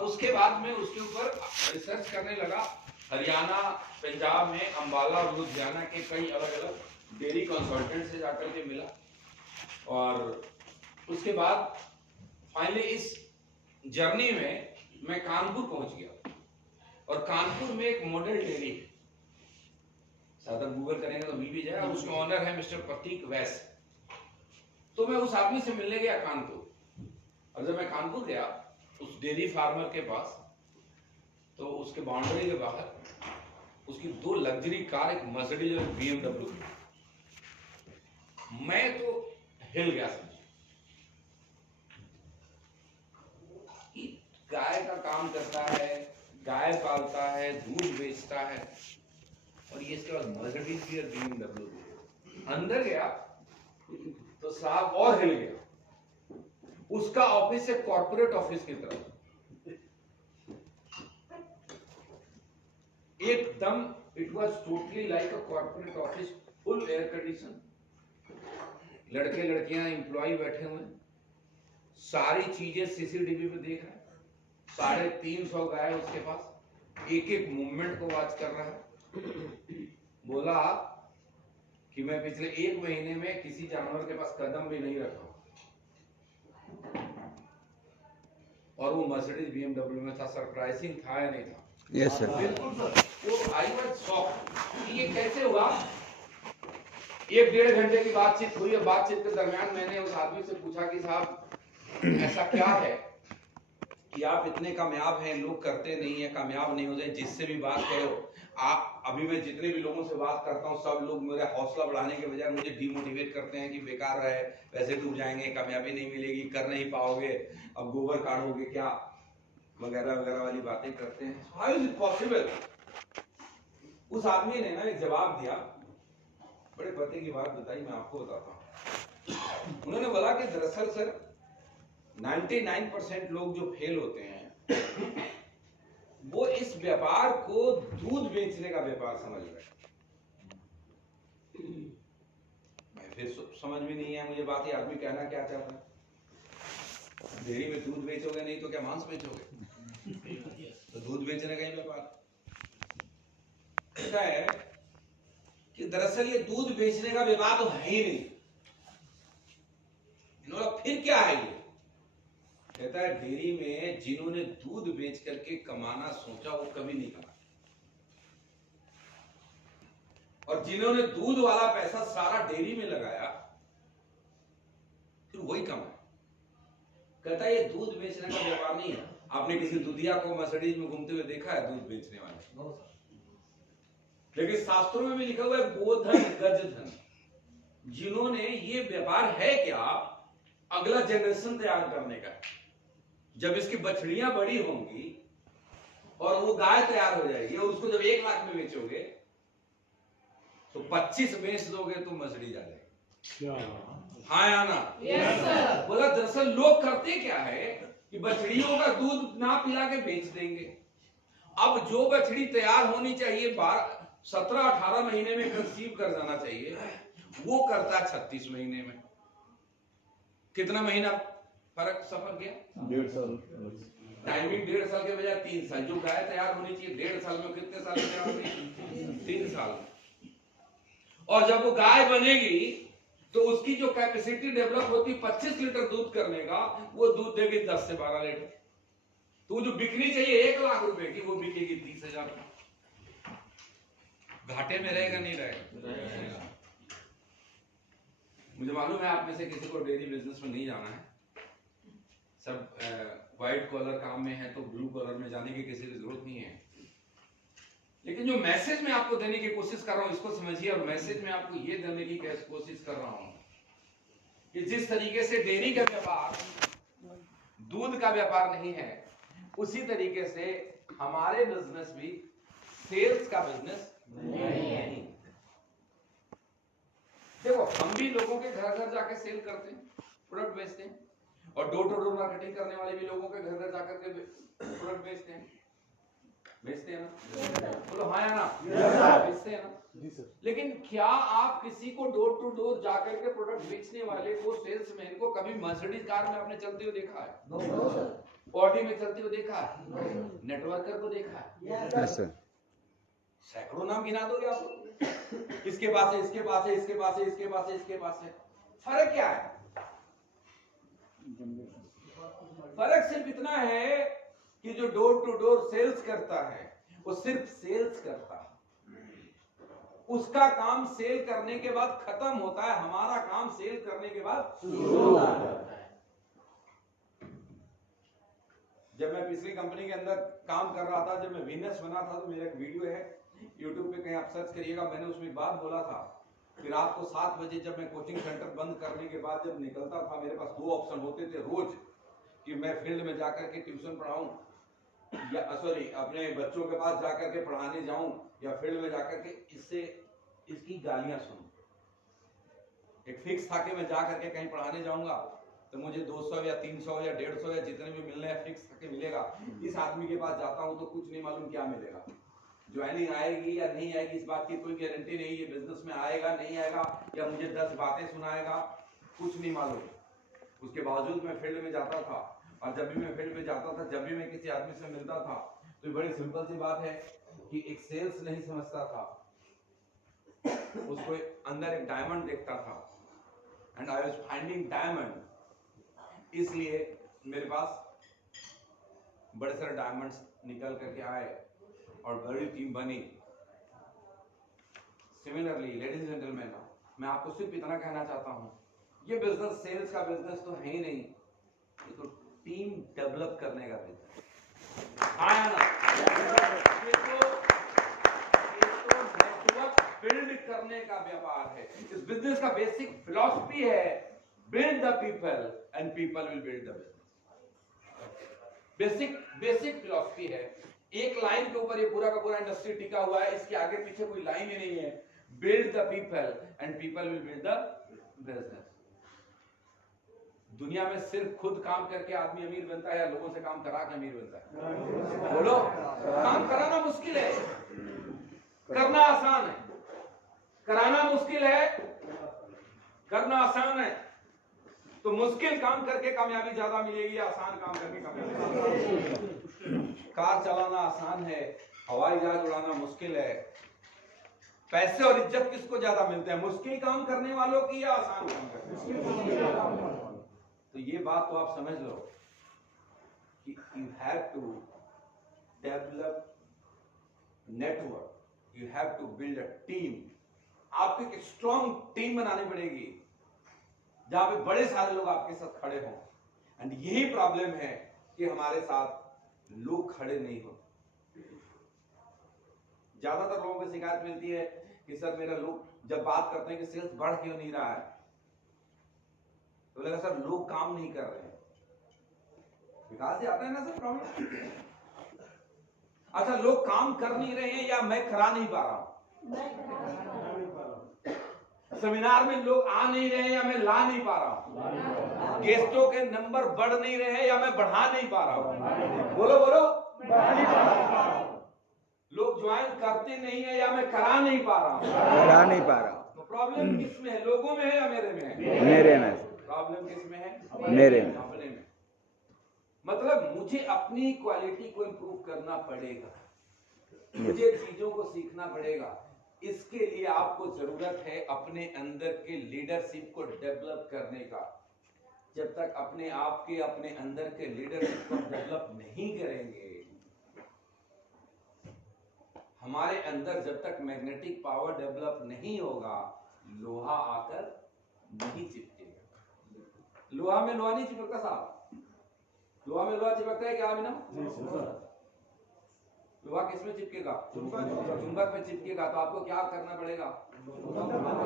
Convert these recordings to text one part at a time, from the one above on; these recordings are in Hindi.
और उसके बाद में उसके ऊपर रिसर्च करने लगा। हरियाणा, पंजाब में अंबाला और लुधियाना के कई अलग अलग डेयरी कंसल्टेंट से जाकर के मिला, और उसके बाद फाइनली इस जर्नी में मैं कानपुर पहुंच गया, और कानपुर में एक मॉडल डेयरी है, शायद आप गूगल करेंगे तो मिल भी जाए, और उसके ऑनर है मिस्टर प्रतीक वैस। तो मैं उस आदमी से मिलने गया कानपुर, और जब मैं कानपुर गया उस डेयरी फार्मर के पास, तो उसके बाउंड्री के बाहर उसकी 2 लग्जरी कार, एक मर्सिडीज और BMW। मैं तो हिल गया समझ, गाय का काम करता है, गाय पालता है, दूध बेचता है, और ये इसके बाद मर्सिडीज की और BMW। अंदर गया तो साहब और हिल गया, उसका ऑफिस है कॉर्पोरेट ऑफिस की तरफ, एकदम it was totally like a corporate office, full air condition, लड़के लड़कियां एम्प्लॉय बैठे हुए, सारी चीजें CCTV पे देख रहा है, 350 गाय उसके पास, एक एक मूवमेंट को वॉच कर रहा है। बोला कि मैं पिछले 1 महीने में किसी जानवर के पास कदम भी नहीं रखा, और वो मर्सिडीज BMW में था। सरप्राइजिंग था या नहीं था? Yes sir. बिल्कुल सर। वो आई वाज शॉक्ड कि ये कैसे हुआ। 1-1.5 घंटे की बातचीत हुई, और बातचीत के दरमियान मैंने उस आदमी से पूछा कि साहब ऐसा क्या है कि आप इतने कामयाब हैं, लोग करते नहीं है, कामयाब नहीं होते, जिससे भी बात करो आप, अभी मैं जितने भी लोगों से बात करता हूँ सब लोग मेरा हौसला बढ़ाने के बजाय मुझे डिमोटिवेट करते हैं कि बेकार है, वैसे डूब जाएंगे, कामयाबी नहीं मिलेगी, कर नहीं पाओगे, अब गोबर काढ़ोगे क्या, वगैरह वगैरह वाली बातें करते हैं। How is it possible? उस आदमी ने ना एक जवाब दिया, बड़े पते की बात बताई, मैं आपको बताता हूँ। उन्होंने बोला कि दरअसल सर 99% लोग जो फेल होते हैं वो इस व्यापार को दूध बेचने का व्यापार समझ रहे हैं। मैं फिर समझ में नहीं आया मुझे बात, ये आदमी कहना क्या चाहता है। डेयरी में दूध बेचोगे नहीं तो क्या मांस बेचोगे? तो दूध बेचने का ही व्यापार है कि दरअसल ये दूध बेचने का व्यापार तो है ही नहीं। इन्होंने फिर क्या है ये? कहता है डेयरी में जिन्होंने दूध बेच करके कमाना सोचा वो कभी नहीं कमा, और जिन्होंने दूध वाला पैसा सारा डेयरी में लगाया फिर वही कमाया। कहता है ये दूध बेचने का व्यापार नहीं है। आपने किसी दूधिया को मर्सिडीज में घूमते हुए देखा है दूध बेचने वाले? लेकिन शास्त्रों में भी लिखा हुआ है गोधन गजधन। जिन्होंने ये व्यापार है क्या, अगला जनरेशन तैयार करने का। जब इसकी बछड़ियां बड़ी होंगी और वो गाय तैयार हो जाएगी और उसको जब 1 लाख में बेचोगे तो 25 बेच दोगे तो मर्सिडीज आ जाएगी। हाँ या ना? Yes sir. बोला दरअसल लोग करते क्या है कि बछड़ियों का दूध ना पिला के बेच देंगे। अब जो बछड़ी तैयार होनी चाहिए 17-18 महीने में कंसीव कर जाना चाहिए, वो करता है 36 महीने में। कितना महीना फर्क सफर गया? 1.5 साल। टाइमिंग 1.5 साल के बजाय 3 साल। जो गाय तैयार होनी चाहिए 1.5 साल में, कितने साल में तैयार होगी? 3 साल। और जब वो गाय बनेगी तो उसकी जो कैपेसिटी डेवलप होती 25 लीटर दूध करने का, वो दूध देगी 10 से 12 लीटर। तो जो बिकनी चाहिए 1 लाख रुपए की, वो बिकेगी 30,000। घाटे में रहेगा नहीं रहेगा? मुझे मालूम है आप में से किसी को डेयरी बिजनेस में नहीं जाना है, सब व्हाइट कॉलर काम में है, तो ब्लू कॉलर में जाने की किसी की जरूरत नहीं है। लेकिन जो मैसेज मैं आपको देने की कोशिश कर रहा हूं इसको समझिए। और मैसेज में आपको ये देने की कोशिश कर रहा हूं कि जिस तरीके से डेयरी का व्यापार दूध का व्यापार नहीं है, उसी तरीके से हमारे बिजनेस भी सेल्स का बिजनेस नहीं है। देखो हम भी लोगों के घर घर जाके सेल करते हैं, प्रोडक्ट बेचते हैं, और डोर टू डोर मार्केटिंग करने वाले भी लोगों के घर घर जाकर के प्रोडक्ट बेचते हैं ना? बोलो हाँ या ना? बेचते हैं ना? लेकिन क्या आप किसी को डोर टू डोर जाकर के प्रोडक्ट बेचने वाले को, सेल्समैन को, कभी मर्सिडीज कार में आपने चलते हुए देखा है? ऑडी में चलते हुए देखा है, नेटवर्कर को देखा है, सैकड़ों नाम गिना दोगे आप। इसके पास है, इसके पास है, इसके पास है, इसके पास है, इसके पास है। फर्क क्या है? फर्क सिर्फ इतना है कि जो डोर टू डोर सेल्स करता है वो सिर्फ सेल्स करता है, उसका काम सेल करने के बाद खत्म होता है, हमारा काम सेल करने के बाद शुरू होता है। जब मैं पिछली कंपनी के अंदर काम कर रहा था, जब मैं वीनस बना था, तो मेरा एक वीडियो है YouTube पे, कहीं आप सर्च करिएगा, मैंने उसमें बात बोला था कि रात को 7 बजे जब मैं कोचिंग सेंटर बंद करने के बाद जब निकलता था, मेरे पास 2 ऑप्शन होते थे रोज, कि मैं फील्ड में जाकर के ट्यूशन पढ़ाऊं या सॉरी अपने बच्चों के पास जाकर के पढ़ाने जाऊं, या फील्ड में जाकर के इसकी गालियां सुनूं। एक फिक्स था कि मैं जाकर के कहीं पढ़ाने जाऊंगा तो मुझे 200 या 300 या 150 या जितने भी मिलने हैं फिक्स करके मिलेगा। इस आदमी के पास जाता हूं तो कुछ नहीं मालूम क्या मिलेगा, ज्वाइनिंग आएगी या नहीं आएगी इस बात की कोई गारंटी नहीं, ये बिजनेस में आएगा नहीं आएगा, या मुझे 10 बातें सुनाएगा, कुछ नहीं मालूम। उसके बावजूद मैं फील्ड में जाता था, और जब भी मैं फील्ड में जाता था, जब भी मैं किसी आदमी से मिलता था, तो बड़ी सिंपल सी बात है कि एक सेल्स नहीं समझता था, उसको अंदर एक डायमंड देखता था, and I was finding diamond. इसलिए मेरे पास बड़े सारे डायमंड्स निकल करके आए और बड़ी टीम बनी। सिमिलरली लेडीज एंड जेंटलमैन, मैं आपको सिर्फ इतना कहना चाहता हूं, ये बिजनेस सेल्स का बिजनेस तो है ही नहीं, ये तो टीम डेवलप करने का बिजनेस आया ना, ये तो नेटवर्क बिल्ड करने का व्यापार है। इस बिजनेस का बेसिक फिलॉसफी है build the people and people will build the business. Basic philosophy है। एक लाइन के ऊपर ये पूरा का पूरा इंडस्ट्री टिका हुआ है, इसके आगे पीछे कोई लाइन ही नहीं है। Build the people and people will build the business. दुनिया में सिर्फ खुद काम करके आदमी अमीर बनता है या लोगों से काम करा के अमीर बनता है? बोलो। काम कराना मुश्किल है, करना आसान है। कराना मुश्किल है, करना आसान है। तो मुश्किल काम करके कामयाबी ज्यादा मिलेगी, आसान काम करके कामयाबी। कार चलाना आसान है, हवाई जहाज उड़ाना मुश्किल है। पैसे और इज्जत किसको ज्यादा मिलते हैं, मुश्किल काम करने वालों की या आसान काम करने वालों? तो ये बात तो आप समझ लो कि you have to develop network, you have to build a team. आपको एक स्ट्रॉन्ग टीम बनानी पड़ेगी जहां पे बड़े सारे लोग आपके साथ खड़े हों। एंड यही प्रॉब्लम है कि हमारे साथ लोग खड़े नहीं होते। ज्यादातर लोगों को शिकायत मिलती है कि सर मेरा लोग जब बात करते हैं कि सेल्स बढ़ क्यों नहीं रहा है, तो लगा सर लोग काम नहीं कर रहे हैं। विकास से आता है ना सर प्रॉब्लम। अच्छा, लोग काम कर नहीं रहे हैं या मैं करा नहीं पा रहा हूं? सेमिनार में लोग आ नहीं रहे हैं या मैं ला नहीं पा रहा हूं? गेस्टों के नंबर बढ़ नहीं रहे हैं या मैं बढ़ा नहीं पा रहा हूं? बोलो बोलो। लोग ज्वाइन करते नहीं है या मैं करा नहीं पा रहा हूं? करा नहीं पा रहा हूं। तो प्रॉब्लम किस में है, लोगों में है या मेरे में है? मेरे में। प्रॉब्लम किस में है? मेरे में। अपने में। मतलब मुझे अपनी क्वालिटी को इंप्रूव करना पड़ेगा, मुझे चीजों को सीखना पड़ेगा। इसके लिए आपको जरूरत है अपने अंदर के लीडरशिप को डेवलप करने का। जब तक अपने आप के अपने अंदर के लीडरशिप को डेवलप नहीं करेंगे, हमारे अंदर जब तक मैग्नेटिक पावर डेवलप नहीं होगा, लोहा आकर नहीं चिपकेगा। लोहा में लोहा नहीं चिपकता साहब, लोहा में लोहा चिपकता है क्या बिना? लोहा किसमें चिपकेगा? चुंबक में चिपकेगा। तो आपको क्या करना पड़ेगा? आपको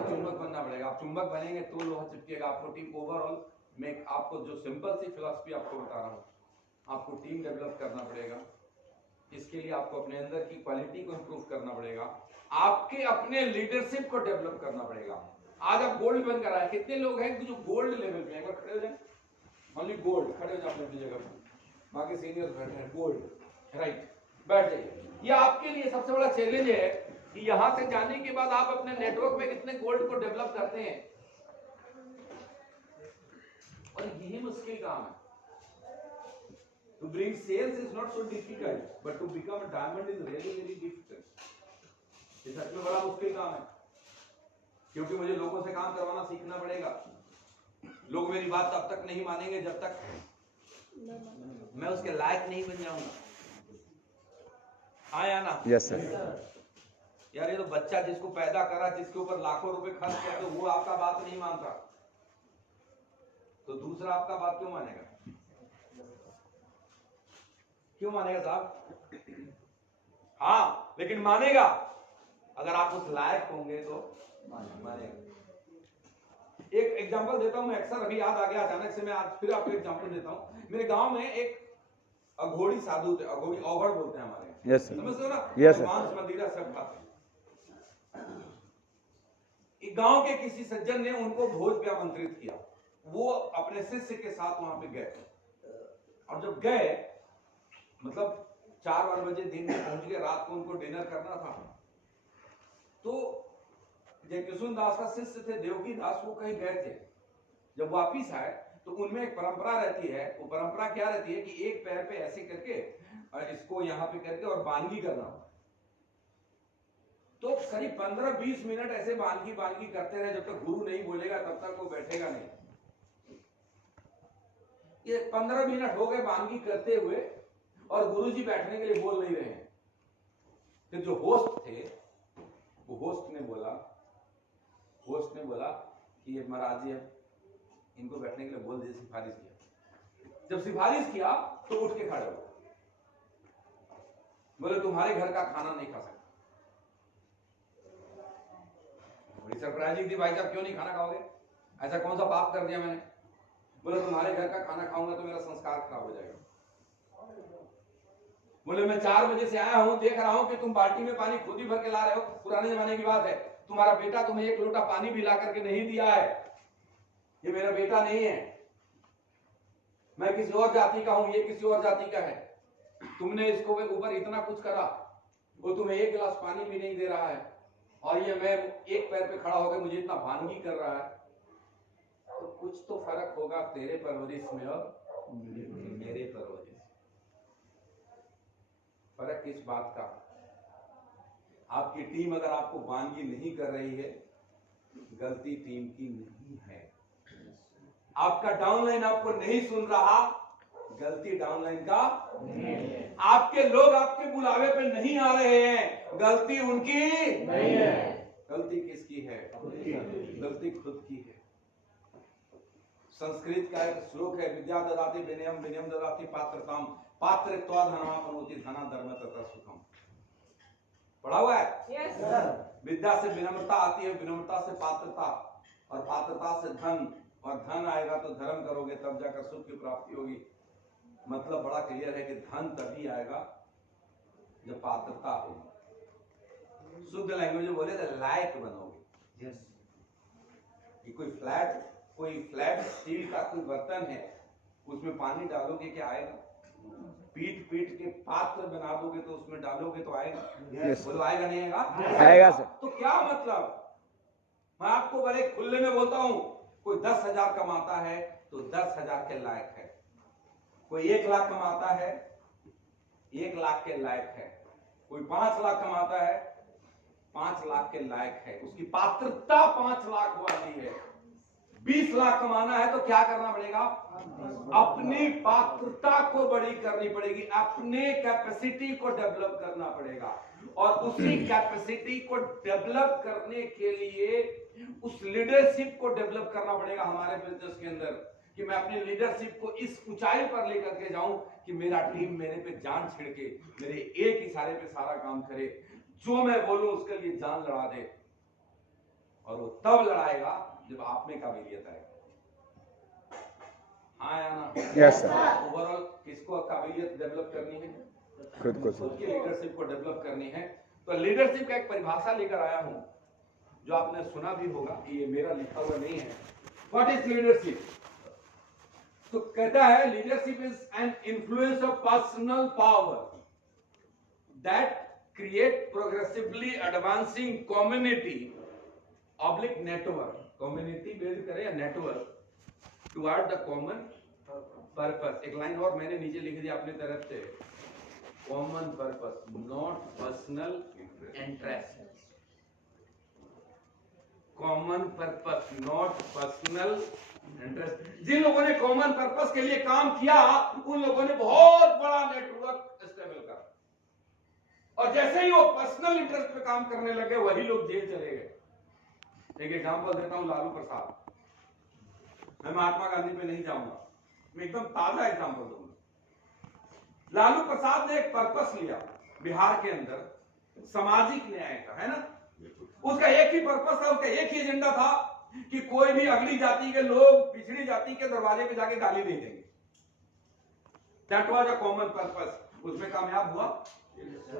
चुंबक बनना पड़ेगा। आप चुंबक बनेंगे तो लोहा चिपकेगा। आपको टीम ओवरऑल में, आपको जो सिंपल सी फिलॉसफी आपको बता रहा हूं, आपको टीम डेवलप करना पड़ेगा। इसके लिए आपको अपने अंदर की क्वालिटी को इंप्रूव करना पड़ेगा, आपके अपने लीडरशिप को डेवलप करना पड़ेगा। आज आप गोल्ड बनकर आए, कितने लोग हैं जो गोल्ड लेवल पे? एक बार खड़े हो जाए, ओनली गोल्ड, खड़े हो जाए अपनी जगह पर, बाकी सीनियर बैठे हैं गोल्ड, राइट, बैठ जाइए। ये आपके लिए सबसे बड़ा चैलेंज है कि यहां से जाने के बाद आप अपने नेटवर्क में कितने गोल्ड को डेवलप करते हैं, और यही मुश्किल काम है। To bring sales is not so difficult, but to become a diamond is really very difficult. ये सच में बड़ा मुश्किल काम है, क्योंकि मुझे लोगों से काम करवाना सीखना पड़ेगा। लोग मेरी बात तब तक नहीं मानेंगे जब तक मैं उसके लायक नहीं बन जाऊंगा। हाँ या ना? Yes sir. यार ये तो बच्चा जिसको पैदा करा, जिसके ऊपर लाखों रुपए खर्च किया, तो वो आपका बात नहीं मानता, तो दूसरा आपका बात क्यों मानेगा? क्यों मानेगा साहब? हाँ, लेकिन मानेगा अगर आप उस लायक होंगे तो मानेगा। एक एग्जांपल देता हूं मैं, अक्सर अभी याद आ गया अचानक से, मैं आज फिर आपको एग्जांपल देता हूं। मेरे गांव में एक अघोड़ी साधु थे, अघोड़ी औघड़ बोलते हैं हमारे यहाँ। Yes sir. समझते हो ना? Yes sir. मांस मदिरा सब खाते हैं। एक गांव के किसी सज्जन ने उनको भोज पे आमंत्रित किया। वो अपने शिष्य के साथ वहां पे गए, और जब गए मतलब 4 बजे दिन में पहुंच गए, रात को उनको डिनर करना था। तो जय किशुन दास का शिष्य थे देवकी दास, वो कहीं गए थे। जब वापिस आए तो उनमें एक परंपरा रहती है। वो परंपरा क्या रहती है कि एक पैर पे ऐसे करके और इसको यहाँ पे करके और बानगी करना। तो करीब 15-20 मिनट ऐसे बानगी करते रहे, जब तक गुरु नहीं बोलेगा तब तक वो बैठेगा नहीं। ये 15 मिनट हो गए बानगी करते हुए, और गुरुजी बैठने के लिए बोल नहीं रहे हैं। फिर जो होस्ट थे, वो होस्ट ने बोला कि ये महाराज जी इनको बैठने के लिए बोल दीजिए, सिफारिश किया। जब सिफारिश किया तो उठ के खड़े हो, बोले तुम्हारे घर का खाना नहीं खा सकता। बड़ी सरप्राइजिंग थी, भाई साहब क्यों नहीं खाना खाओगे, ऐसा कौन सा पाप कर दिया मैंने? बोले तुम्हारे घर का खाना खाऊंगा तो मेरा संस्कार खराब हो जाएगा। बोले मैं 4 बजे से आया हूं, देख रहा हूं कि तुम बाल्टी में पानी खुद ही भर के ला रहे हो। पुराने जमाने की बात है, तुम्हारा बेटा तुम्हें 1 लोटा पानी भी ला करके नहीं दिया है। ये मेरा बेटा नहीं है, मैं किसी और जाति का हूं, ये किसी और जाति का है। तुमने इसको ऊपर इतना कुछ करा, वो तुम्हें 1 गिलास पानी भी नहीं दे रहा है, और ये मैं एक पैर पे खड़ा होकर मुझे इतना भानगी कर रहा है। तो कुछ तो फर्क होगा तेरे परवरिश में और मेरे परवरिश। फर्क किस बात का? आपकी टीम अगर आपको वानगी नहीं कर रही है, गलती टीम की नहीं है। आपका डाउनलाइन आपको नहीं सुन रहा, गलती डाउनलाइन का नहीं है। आपके लोग आपके बुलावे पे नहीं आ रहे हैं, गलती उनकी नहीं है। गलती किसकी है? गलती खुद की है। संस्कृत का एक श्लोक है, विद्या ददाति विनयम, विनयम ददाति पात्रताम, पात्रत्वा धनमापनोति, धना धर्म तथा सुखम। पढ़ा हुआ है? yes, विद्या से विनम्रता आती है, विनम्रता से पात्रता, और पात्रता से धन, और धन आएगा तो धर्म करोगे तब जाकर सुख की प्राप्ति होगी। मतलब बड़ा क्लियर है कि धन तभी आएगा जब पात्रता होगी। शुद्ध लैंग्वेज में बोले तो लायक बनोगे। yes. कि कोई फ्लैट स्टील का कोई बर्तन है, उसमें पानी डालोगे क्या आएगा? पीट के पात्र बना दोगे तो उसमें डालोगे तो आएगा। yes. बोलो आएगा नहीं आएगा? आएगा सर। तो क्या मतलब? मैं आपको बड़े खुले में बोलता हूं, कोई 10,000 कमाता है तो 10,000 के लायक है। कोई 1 लाख कमाता है, 1 लाख के लायक है। कोई 5 लाख कमाता है, 5 लाख के लायक है। उसकी पात्रता 5 लाख वाली है। 20 लाख कमाना है तो क्या करना पड़ेगा? अपनी पात्रता को बड़ी करनी पड़ेगी, अपने कैपेसिटी को डेवलप करना पड़ेगा। और उसी कैपेसिटी को डेवलप करने के लिए उस लीडरशिप को डेवलप करना पड़ेगा हमारे बिजनेस के अंदर, कि मैं अपनी लीडरशिप को इस ऊंचाई पर लेकर के जाऊं कि मेरा टीम मेरे पे जान छिड़के, मेरे एक इशारे पे सारा काम करे, जो मैं बोलूं उसके लिए जान लड़ा दे। और वो तब लड़ाएगा जब आप में काबिलियत आएगा। हाँ या ना? Yes sir. ओवरऑल किसको काबिलियत डेवलप करनी है? खुद की लीडरशिप को डेवलप करनी है। तो लीडरशिप का एक परिभाषा लेकर आया हूं, जो आपने सुना भी होगा, ये मेरा लिखा हुआ नहीं है। What is leadership? तो कहता है leadership is an influence of personal power that create progressively advancing community oblique network, community build करे या network toward the common purpose, एक लाइन और मैंने नीचे लिख दिया अपनी तरफ से, common purpose not personal interest. Common purpose not personal interest. जिन लोगों ने कॉमन पर्पस के लिए काम किया उन लोगों ने बहुत बड़ा नेटवर्क एस्टेब्लिश करा, और जैसे ही वो पर्सनल इंटरेस्ट पे काम करने लगे वही लोग जेल चले गए। एक एग्जांपल देता हूं, लालू प्रसाद। मैं महात्मा गांधी पे नहीं जाऊंगा, मैं एकदम ताजा एग्जांपल दूंगा। लालू प्रसाद ने एक पर्पस लिया बिहार के अंदर सामाजिक न्याय का, है ना। उसका एक ही पर्पस था, उसका एक ही एजेंडा था कि कोई भी अगली जाति के लोग पिछड़ी जाति के दरवाजे पे जाके गाली नहीं देंगे। That was a common purpose. उसमें कामयाब हुआ?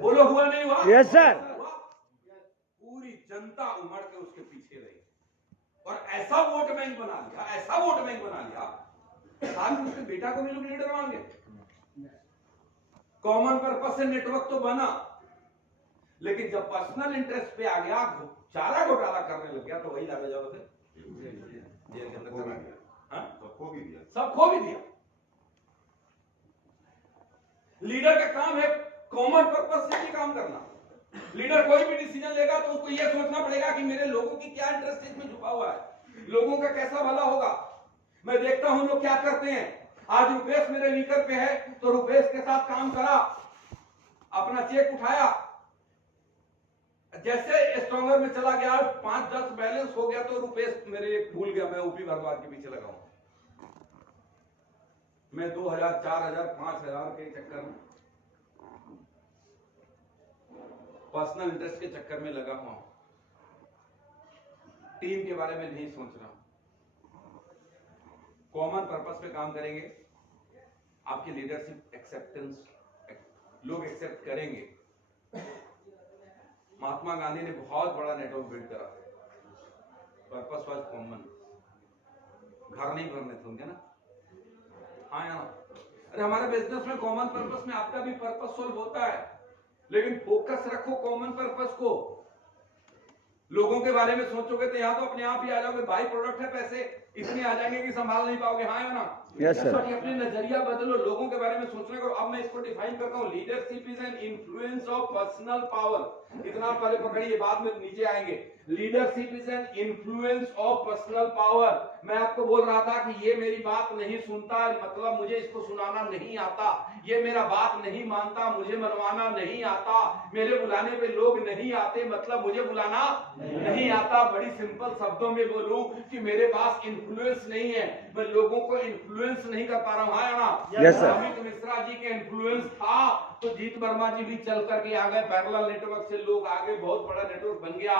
बोलो हुआ नहीं हुआ? Yes sir. पूरी जनता उमड़ के उसके पीछे रही और ऐसा वोट बैंक बना लिया, ऐसा वोट बैंक बना लिया, आज उसके बेटा को भी लोग लीडर मान गए। कॉमन पर्पस से नेटवर्क तो बना, लेकिन जब पर्सनल इंटरेस्ट पे आ गया, चारा घोटाला करने लग गया, तो वही लागे जाओ से जेल के अंदर चला गया। सब खो भी दिया। लीडर का काम है कॉमन पर्पस से ही काम करना। लीडर कोई भी डिसीजन लेगा तो उसको यह सोचना पड़ेगा कि मेरे लोगों की क्या इंटरेस्ट इसमें छुपा हुआ है, लोगों का कैसा भला होगा। मैं देखता हूं लोग क्या करते हैं। आज रुपेश मेरे लीकर पे है तो रुपेश के साथ काम करा, अपना चेक उठाया, जैसे स्ट्रॉन्गर में चला गया 5-10 बैलेंस हो गया तो रुपेश मेरे भूल गया, मैं ओपी भारद्वाज के पीछे लगा हूं। मैं 2000, 4000, 5000 के चक्कर में, पर्सनल इंटरेस्ट के चक्कर में लगा हुआ हूं। टीम के बारे में नहीं सोच रहा हूं। कॉमन पर्पस पे काम करेंगे, आपकी लीडरशिप एक्सेप्टेंस, लोग एक्सेप्ट करेंगे। महात्मा गांधी ने बहुत बड़ा नेटवर्क बिल्ड करा, पर्पस वाज कॉमन। घर नहीं भरने थे उनके ना, हाँ या ना। अरे हमारे बिजनेस में कॉमन पर्पस में आपका भी पर्पस सोल्व होता है, लेकिन फोकस रखो कॉमन पर्पस को। लोगों के बारे में सोचोगे तो यहाँ तो अपने आप ही आ जाओगे, बाई प्रोडक्ट है, पैसे इतने आ जाएंगे कि संभाल नहीं पाओगे, हाँ या ना। Yes sir. अपने नजरिया बदलो, लोगों के बारे में सोचने को। अब मैं इसको डिफाइन करता हूँ, leadership is an influence of personal power. इतना पहले पकड़िए, बाद में नीचे आएंगे। Leadership is an influence of personal power. मैं आपको बोल रहा था कि ये मेरी बात नहीं सुनता, मतलब मुझे इसको सुनाना नहीं आता, ये मेरा बात नहीं मानता, मुझे मनवाना नहीं आता, मेरे बुलाने पे लोग नहीं आते, मतलब मुझे बुलाना नहीं आता। बड़ी सिंपल शब्दों में बोलूं कि मेरे पास इन्फ्लुएंस नहीं है, मैं लोगों को इन्फ्लुएंस नहीं कर पा रहा हूं, हाँ या ना। Yes sir. अमित मिश्रा जी के इन्फ्लुएंस था तो जीत वर्मा जी भी चल करके आ गए, पैरेलल नेटवर्क से लोग आगे, बहुत बड़ा नेटवर्क बन गया।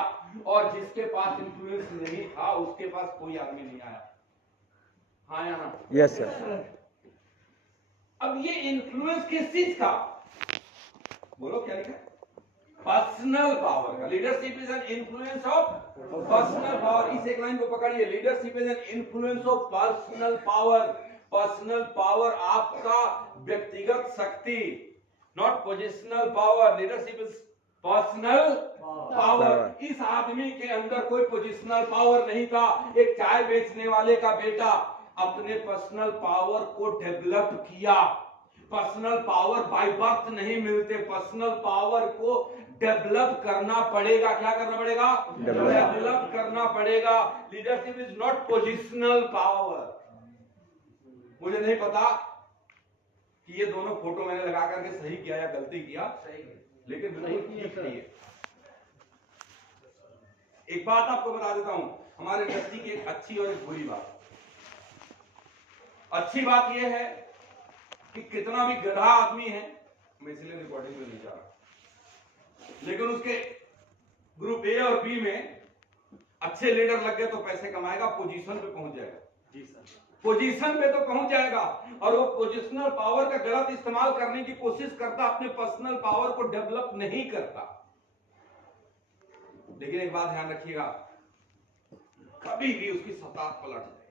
और जिसके पास इन्फ्लुएंस नहीं था उसके पास कोई आदमी नहीं आया, हाँ या ना। Yes sir. अब ये इन्फ्लुएंस किस चीज का, बोलो क्या लिखा है? पर्सनल पावर का। Leadership is an influence of personal power. इस एक लाइन को पकड़िए, leadership is an influence of personal power. Personal power आपका व्यक्तिगत शक्ति, not positional power. Leadership is personal power. इस आदमी के अंदर कोई पोजिशनल पावर नहीं था। एक चाय बेचने वाले का बेटा अपने पर्सनल पावर को डेवलप किया। पर्सनल पावर बाय बर्थ नहीं मिलते, पर्सनल पावर को डेवलप करना पड़ेगा। क्या करना पड़ेगा? डेवलप करना पड़ेगा। Leadership is not positional power. मुझे नहीं पता कि ये दोनों फोटो मैंने लगा करके सही किया या गलती किया, लेकिन बिल्कुल ठीक नहीं है। एक बात आपको बता देता हूं, हमारे इंडस्ट्री की एक अच्छी और एक बुरी बात। अच्छी बात यह है कि कितना भी गधा आदमी है, मैं इसलिए रिकॉर्डिंग में नहीं जा रहा, लेकिन उसके ग्रुप ए और बी में अच्छे लीडर लग गए तो पैसे कमाएगा, पोजीशन पे पहुंच जाएगा। जी सर, पोजीशन पे तो पहुंच जाएगा। और वो पोजिशनल पावर का गलत इस्तेमाल करने की कोशिश करता, अपने पर्सनल पावर को डेवलप नहीं करता। लेकिन एक बात ध्यान रखिएगा, कभी भी उसकी सत्ता पलट जाएगी।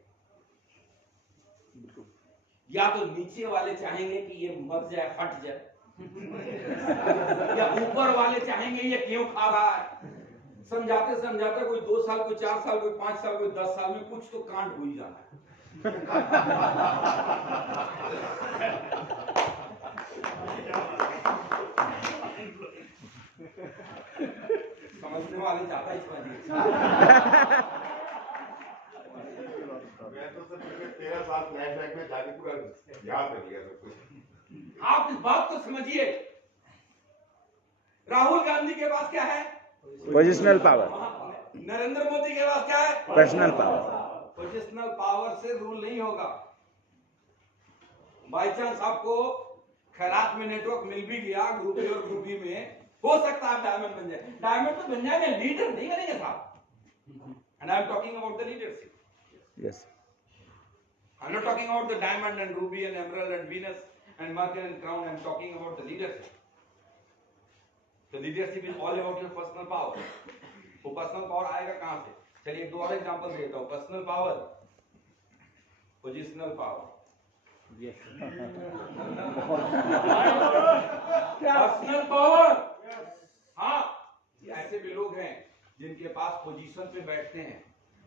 या तो नीचे वाले चाहेंगे कि ये मर जाए, हट जाए, या ऊपर वाले चाहेंगे ये क्यों खा रहा है। समझाते समझाते कोई 2 साल, कोई 4 साल, कोई 5 साल, कोई 10 साल में कुछ तो कांड हो ही जाना है। समझने वाले ज्यादा ही समझिए। मैं तो सर 13 साल फ्लैशबैक में जाके पूरा याद कर लिया सब कुछ। आप इस बात को समझिए, राहुल गांधी के पास क्या है? पोजिशनल पावर, नरेंद्र मोदी के पास क्या है? Personal power. पोजिशनल पावर से रूल नहीं होगा। बाई चांस आपको खैरात में नेटवर्क मिल भी गया, ग्रुप ए और ग्रुप बी में, हो सकता है आप डायमंड बन जाए। डायमंड तो बन जाएंगे, लीडर नहीं बनेंगे साहब। And I am talking about the leadership. Yes. I'm not talking about the diamond and ruby and emerald and Venus and Mercury and crown. I'm talking about the leadership. The leadership is all about your personal power. वो पर्सनल पावर आएगा कहाँ से? चलिए एक दो और एग्जांपल देता हूँ। Personal power, positional power. Personal power, हाँ, ऐसे भी लोग हैं जिनके पास पोजीशन पे बैठते हैं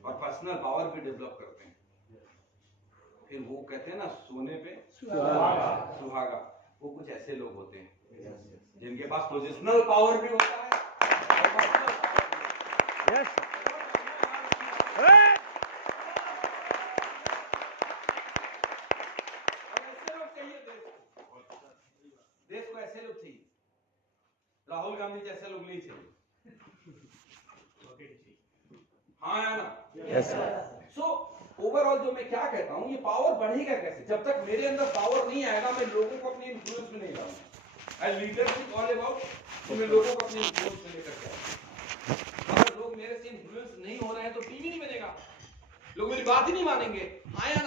और पर्सनल पावर भी डेवलप करते हैं। फिर वो कहते हैं ना, सोने पे सुहागा। वो कुछ ऐसे लोग होते हैं जिनके पास पोजिशनल पावर भी होता है और पर्सनल पावर। Yes. ऐसे लोग चाहिए देश को ऐसे लोग चाहिए। राहुल गांधी जैसे लोग नहीं चाहिए। हाँ या ना? Yes. सो ओवरऑल जो मैं क्या कहता हूँ, ये पावर बढ़ेगा कैसे? जब तक मेरे अंदर पावर नहीं आएगा, मैं लोगों को अपनी इन्फ्लुएंस में नहीं लाऊंगा। एंड लीडरशिप ऑल अबाउट कि मैं लोगों को अपनी इन्फ्लुएंस में लेकर के आऊं। अगर लोग मेरे से इन्फ्लुएंस नहीं हो रहे हैं तो टीवी नहीं बनेगा, लोग मेरी बात ही नहीं मानेंगे। हाँ या ना?